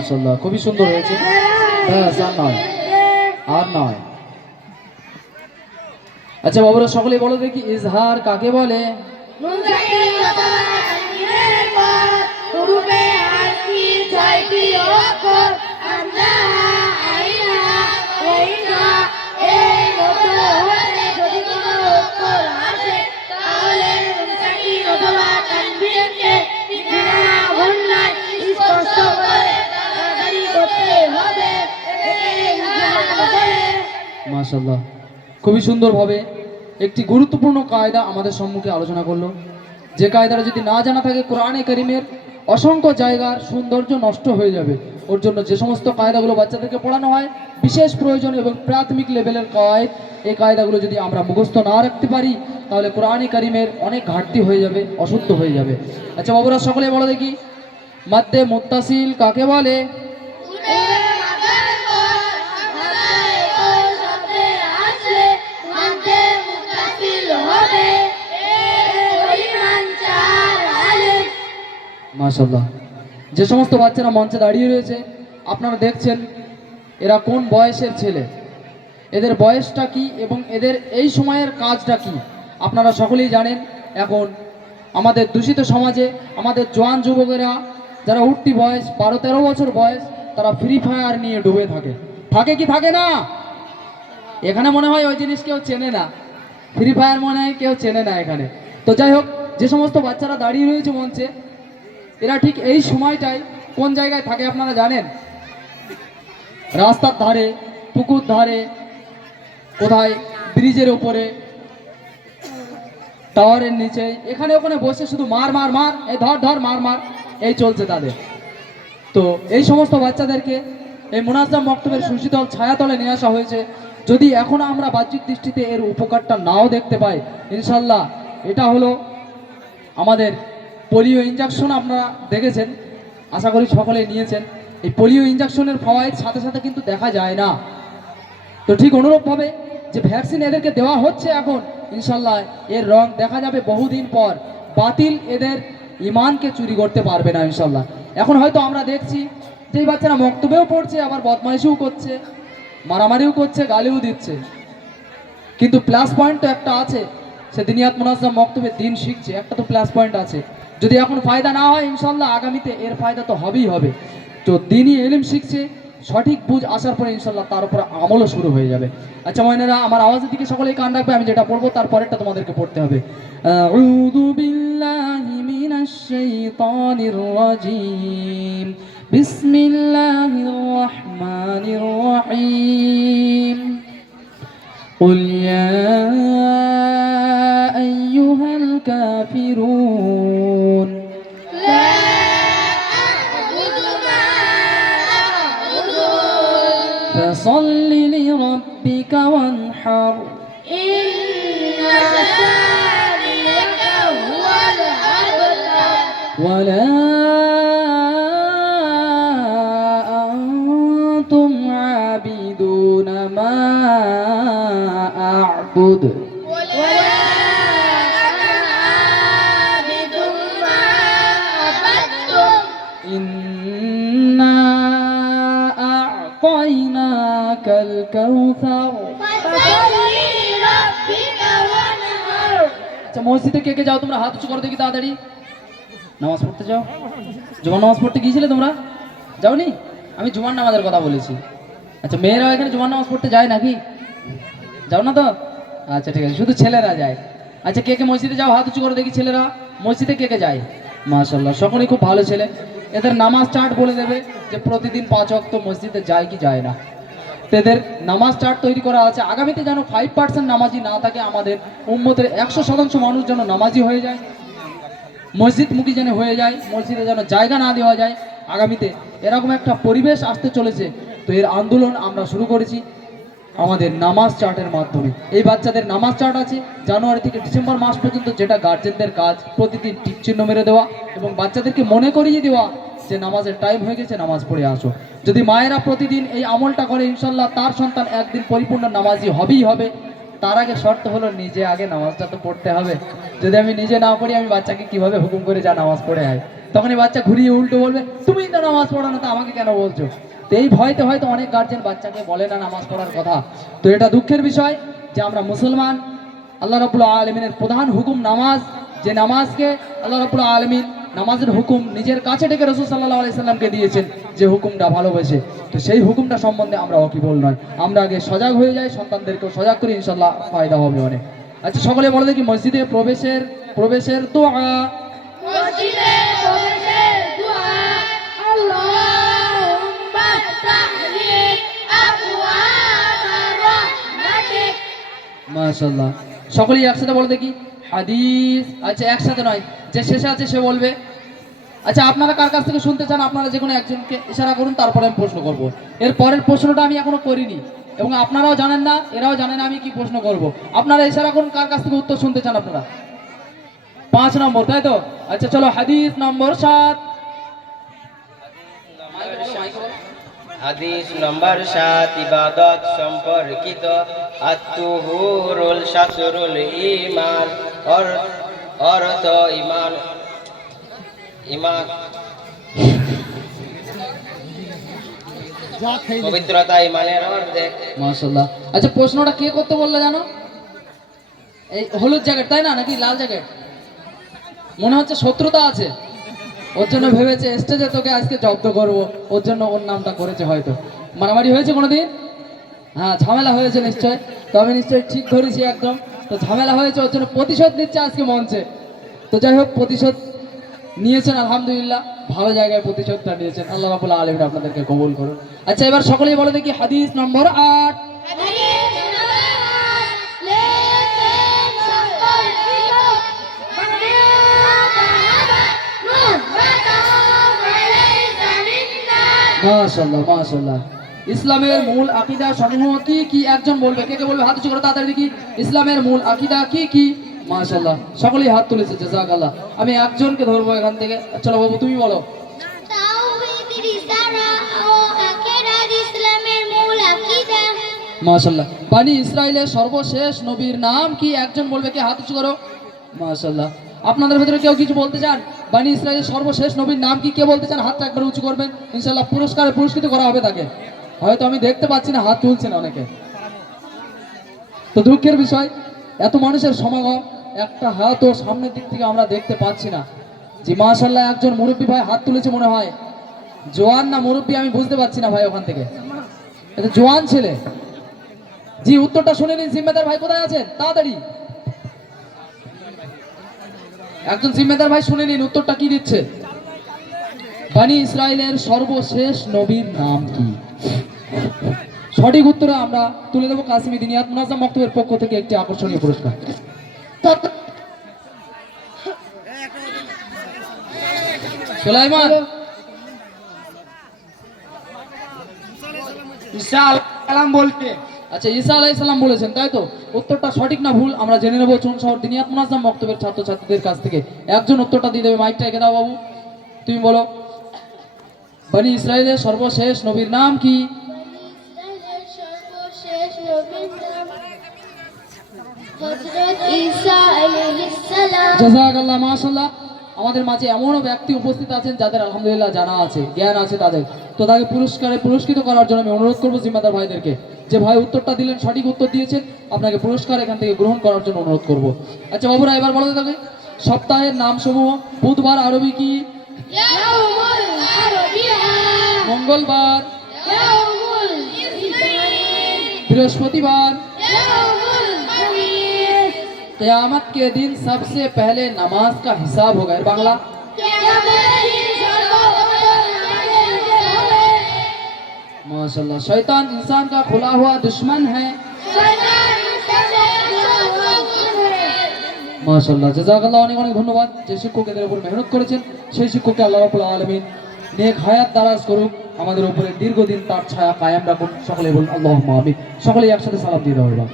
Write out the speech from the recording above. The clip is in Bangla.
মাশাআল্লাহ, খুবই সুন্দর হয়েছে। ব্যাস, আর নয়, আর নয়। আচ্ছা বাবুরা, সকলেই বলো দেখি, ইজহার কাকে বলে? মাশাআল্লাহ, খুবই সুন্দরভাবে একটি গুরুত্বপূর্ণ কায়দা আমাদের সম্মুখে আলোচনা করলো। যে কায়দাটা যদি না জানা থাকে, কোরআনে কারিমের অসংখ্য জায়গার সৌন্দর্য নষ্ট হয়ে যাবে। ওর জন্য যে সমস্ত কায়দাগুলো বাচ্চাদেরকে পড়ানো হয়, বিশেষ প্রয়োজন এবং প্রাথমিক লেভেলের কায়দ, এই কায়দাগুলো যদি আমরা মুখস্থ না রাখতে পারি, তাহলে কোরআনে কারিমের অনেক ঘাটতি হয়ে যাবে, অশুদ্ধ হয়ে যাবে। আচ্ছা বাবুরা, সকলে বলো দেখি, মাদ্দে মুত্তাসিল কাকে বলে? মাশাআল্লাহ, যে সমস্ত বাচ্চারা মঞ্চে দাঁড়িয়ে রয়েছে, আপনারা দেখছেন এরা কোন বয়সের ছেলে, এদের বয়সটা কি এবং এদের এই সময়ের কাজটা কি আপনারা সকলেই জানেন। এখন আমাদের দূষিত সমাজে আমাদের জোয়ান যুবকেরা যারা উঠতি বয়স 12-13 বছর বয়স, তারা ফ্রি ফায়ার নিয়ে ডুবে থাকে। থাকে কি থাকে না? এখানে মনে হয় ওই জিনিস কেউ চেনে না, ফ্রি ফায়ার মনে হয় কেউ চেনে না এখানে। তো যাই হোক, যে সমস্ত বাচ্চারা দাঁড়িয়ে রয়েছে মঞ্চে, এরা ঠিক এই সময়টায় কোন জায়গায় থাকে আপনারা জানেন? রাস্তার ধারে, পুকুর ধারে, কোথায় ব্রিজের উপরে, টাওয়ারের নিচে, এখানে ওখানে বসে শুধু মার মার মার, এই ধর ধর মার মার, এই চলছে তাদের। তো এই সমস্ত বাচ্চাদেরকে এই মুনাজ্জাম মক্তবের সুশীতল ছায়াতলে নিয়ে আসা হয়েছে। যদি এখন আমরা বাহ্যিক দৃষ্টিতে এর উপকারটা নাও দেখতে পাই, ইনশাল্লাহ এটা হলো আমাদের পোলিও ইনজেকশন। আপনারা দেখেছেন, আশা করি সকলেই নিয়েছেন। এই পোলিও ইনজেকশনের ফওয়াইদ সাথে সাথে কিন্তু দেখা যায় না। তো ঠিক অনুরূপভাবে যে ভ্যাকসিন এদেরকে দেওয়া হচ্ছে এখন, ইনশাল্লাহ এর রং দেখা যাবে বহুদিন পর। বাতিল এদের ইমানকে চুরি করতে পারবে না ইনশাল্লাহ। এখন হয়তো আমরা দেখছি যে এই বাচ্চারা মক্তবেও পড়ছে, আবার বদমাইশিও করছে, মারামারিও করছে, গালিও দিচ্ছে, কিন্তু প্লাস পয়েন্ট তো একটা আছে। সে দিনিয়াত মুনাজ্জাম মক্তবে দিন শিখছে, একটা তো প্লাস পয়েন্ট আছে। যদি এখন ফায়দা না হয়, ইনশাল্লাহ আগামীতে এর ফায়দা তো হবেই হবে। তো দিনই এলিম শিখছে, সঠিক বুঝ আসার পরে ইনশাল্লাহ তার উপর আমলও শুরু হয়ে যাবে। আচ্ছা ময়নারা, আমার আওয়াজের দিকে সকলেই কান রাখবে। আমি যেটা পড়বো তার পরেরটা তোমাদেরকে পড়তে হবে। আউযু বিল্লাহি মিনাশ শাইতানির রাজীম, বিসমিল্লাহির রহমানির রহিম। قل يا أيها الكافرون لا أعبد ما تعبدون فصل لربك وانحر إن شانئك هو الأبتر ولا أنتم عابدون ما أعبد ولا أنا عابد ما عبدتم إنا أعطيناك الكوثر فصل لربك وانحر। আচ্ছা, মসজিদে কে কে যাও তোমরা? হাত উঁচু করো দেখি তাড়াতাড়ি। নামাজ পড়তে যাও? জুমার নামাজ পড়তে গিয়েছিলে তোমরা? যাওনি? আমি জুমার নামাজের কথা বলেছি। আচ্ছা, মেয়েরাও এখানে জুমার নামাজ পড়তে যায় নাকি? যাও না তো? আচ্ছা ঠিক আছে, শুধু ছেলেরা যায়। আচ্ছা, কে কে মসজিদে যাও? হাত উঁচু করে দেখি। ছেলেরা মসজিদে কে কে যায়? মাশাআল্লাহ, সকলেই খুব ভালো ছেলে। এদের নামাজ চার্ট বলে দেবে যে প্রতিদিন 5 ওয়াক্ত মসজিদে যায় কি যায় না। তো এদের নামাজ চার্ট তৈরি করা আছে। আগামীতে যেন 5% নামাজি না থাকে, আমাদের উম্মতের 100% মানুষ যেন নামাজি হয়ে যায়, মসজিদমুখী যেন হয়ে যায়, মসজিদে যেন জায়গা না দেওয়া যায়। আগামীতে এরকম একটা পরিবেশ আসতে চলেছে। তো এর আন্দোলন আমরা শুরু করেছি আমাদের নামাজ চার্টের মাধ্যমে। এই বাচ্চাদের নামাজ চার্ট আছে জানুয়ারি থেকে ডিসেম্বর মাস পর্যন্ত, যেটা গার্জেনদের কাজ প্রতিদিন টিক চিহ্ন মেরে দেওয়া এবং বাচ্চাদেরকে মনে করিয়ে দেওয়া যে নামাজের টাইম হয়ে গেছে, নামাজ পড়ে আসো। যদি মায়েরা প্রতিদিন এই আমলটা করে, ইনশাল্লাহ তার সন্তান একদিন পরিপূর্ণ নামাজি হবেই হবে। তার আগে শর্ত হলো নিজে আগে নামাজটা তো পড়তে হবে। যদি আমি নিজে না পড়ি, আমি বাচ্চাকে কিভাবে হুকুম করে যা নামাজ পড়ে আয়? তখন এই বাচ্চা ঘুরিয়ে উল্টো বলবে তুমি তো নামাজ পড়ো না, তো আমাকে কেন বলছো? তো এই ভয়তে হয়তো অনেক গার্জেন বাচ্চাকে বলে না নামাজ পড়ার কথা। তো এটা দুঃখের বিষয় যে আমরা মুসলমান, আল্লাহ রাব্বুল আলামিনের প্রধান হুকুম নামাজ, যে নামাজকে আল্লাহ রাব্বুল আলামিন নামাজের হুকুম নিজের কাছে ডেকে রাসূল সাল্লাল্লাহু আলাইহি সাল্লামকে দিয়েছেন, যে হুকুমটা ভালোবেসে। তো সেই হুকুমটা সম্বন্ধে আমরা অকিবল নয়, আমরা আগে সজাগ হয়ে যাই, সন্তানদেরকেও সজাগ করি, ইনশাআল্লাহ ফায়দা হবে অনেক। আচ্ছা সকলে বলে দেখি, মসজিদে প্রবেশের দোয়া। মসজিদে প্রবেশের দোয়া, আল্লাহুম্মা তাহলি আবওয়াবা রাহমাতিক। মাশাআল্লাহ, সকলেই একসাথে বলে দেখি হাদিস। আচ্ছা একসাথে নয়, যে শেষে আছে সে বলবে। আচ্ছা আপনারা কার কাছ থেকে শুনতে চান? আপনারা যে কোনো একজনকে ইশারা করুন, তারপরে আমি প্রশ্ন করব। এর পরের প্রশ্নটা আমি এখনো করিনি এবং আপনারাও জানেন না, এরাও জানে না আমি কি প্রশ্ন করব। আপনারা ইশারা করুন কার কাছ থেকে উত্তর শুনতে চান আপনারা। 5 নম্বর, তাই তো? আচ্ছা চলো, হাদিস নম্বর 7। হাদিস নম্বর 7 ইবাদত সম্পর্কিত। আত-তুহুরুল শাতরুল ঈমান, অর্থ ঈমান পবিত্রতা ঈমানের অর্ধেক। মাশাআল্লাহ। আচ্ছা প্রশ্নটা কে করতে বললে জানো? এই হলুদ জ্যাকেট, তাই না? নাকি লাল জ্যাকেট? মনে হচ্ছে শত্রুতা আছে, ওর জন্য ভেবেছে স্টেজে তোকে আজকে জব্দ করব, ওর জন্য ওর নামটা করেছে। হয়তো মারামারি হয়েছে কোনোদিন? হ্যাঁ ঝামেলা হয়েছে নিশ্চয়। তো আমি নিশ্চয়ই ঠিক ধরেছি একদম। তো ঝামেলা হয়েছে, ওর জন্য প্রতিশোধ নিচ্ছে আজকে মঞ্চে। তো যাই হোক, প্রতিশোধ নিয়েছেন আলহামদুলিল্লাহ, ভালো জায়গায় প্রতিশোধটা নিয়েছেন। আল্লাহ রাব্বুল আলামিন আপনাদেরকে কবুল করুন। আচ্ছা এবার সকলেই বলে দেখি হাদিস নম্বর 8। হাদিস নম্বর 8, লেনদেন সম্পর্কিত। মাশাআল্লাহ মাশাআল্লাহ। ইসলামের মূল আকীদা সমূহ কি কি? একজন বলবে। কে কে বলবে? হাত উঁচু করো তাড়াতাড়ি দেখি। ইসলামের মূল আকীদা কি কি? মাশাআল্লাহ, সকলেই হাত তুলেছে, জাযাকাল্লাহ। আমি একজনকে ধরবো এখান থেকে। চলো বাবু তুমি বলো। তাওহীদ, রিসালাহ ও আখিরাত ইসলামের মূল আকীদা। মাশাআল্লাহ। বানি ইসরাইলের সর্বশেষ নবীর নাম কি? একজন বলবে। কে? হাত উঁচু করো। মাশাআল্লাহ। আপনাদের ভিতরে কেউ কিছু বলতে চান? বানি ইসরাইলের সর্বশেষ নবীর নাম কি? কে বলতে চান? হাতটা একবার উঁচু করবেন, ইনশাআল্লাহ পুরস্কারে পুরস্কৃত করা হবে তাকে। হয়তো আমি দেখতে পাচ্ছি না, হাত তুলছেন অনেকে। তো দুঃখের বিষয়, এত মানুষের সমাগম, একটা হাতও সামনের দিক থেকে আমরা দেখতে পাচ্ছি না। জি মাশাআল্লাহ, একজন মুরব্বী ভাই হাত তুলেছে মনে হয়। জোয়ান না মুরব্বী আমি বুঝতে পারছি না ভাই ওখান থেকে। এটা জোয়ান ছেলে। জি উত্তরটা শুনে নিন। জিম্মেদার ভাই কোথায় আছেন? তাড়াতাড়ি একজন জিম্মেদার ভাই শুনে নিন উত্তরটা কি দিচ্ছে। বানি ইসরাইলের সর্বশেষ নবীর নাম কি? সঠিক উত্তরে আমরা তুলে দেবো কাসিমি দিনিয়াত মুনাজ্জাম মক্তবের পক্ষ থেকে একটি আকর্ষণীয় পুরস্কার। সুলাইমান, ঈসা আলাইহিস সালাম বলতে। আচ্ছা ঈসা আলাইহিস সালাম বলেছেন, তাই তো? উত্তরটা সঠিক না ভুল আমরা জেনে নেব চুন শহর দিনিয়াত মুনাজ্জাম মক্তবের ছাত্রছাত্রীদের কাছ থেকে। একজন উত্তরটা দিয়ে দেবে। মাইকটা এঁকে দাও বাবু, তুমি বলো। বানি ইসরাইলের সর্বশেষ নবীর নাম কি? ইসরাইলের সর্বশেষ নবীর নাম হযরত ঈসা আলাইহিস সালাম। জাযাকাল্লাহ। মাশাআল্লাহ, আমাদের মাঝে এমনও ব্যক্তি উপস্থিত আছেন যাদের আলহামদুলিল্লাহ জানা আছে, জ্ঞান আছে তাদের। তো তাকে পুরস্কারে পুরস্কৃত করার জন্য আমি অনুরোধ করবো জিম্মাদার ভাইদেরকে, যে ভাই উত্তরটা দিলেন, সঠিক উত্তর দিয়েছেন, আপনাকে পুরস্কার এখান থেকে গ্রহণ করার জন্য অনুরোধ করব। আচ্ছা বাবুরা এবার বলতে থাকে সপ্তাহের নাম সমূহ। বুধবার আরবি কি? ইয়াউমুল আরবিয়া। মঙ্গলবার, ইয়াউমুল ইসনাইন। বৃহস্পতিবার। ইয়াউমুল খামিস। क़यामत के दिन सबसे पहले नमाज का हिसाब होगा। बांग्ला কিয়ামতের দিন সর্বপ্রথম নামাজের হিসাব হবে। माशाल्लाह। शैतान इंसान का खुला हुआ दुश्मन है। শয়তান ইনসানের দুশ্মন है। মাশাআল্লাহ, জাযাকাল্লাহ। অনেক অনেক ধন্যবাদ। যে শিক্ষক এদের উপর মেহনত করেছেন সেই শিক্ষককে আল্লাহ রাব্বুল আলামিন নেক হায়াত দারাজ করুক, আমাদের উপরে দীর্ঘদিন তার ছায়া কায়েম রাখুন। সকলে বলুন আল্লাহুম্মা আমিন। সকলেই একসাথে সালাম দিয়ে দেওয়া।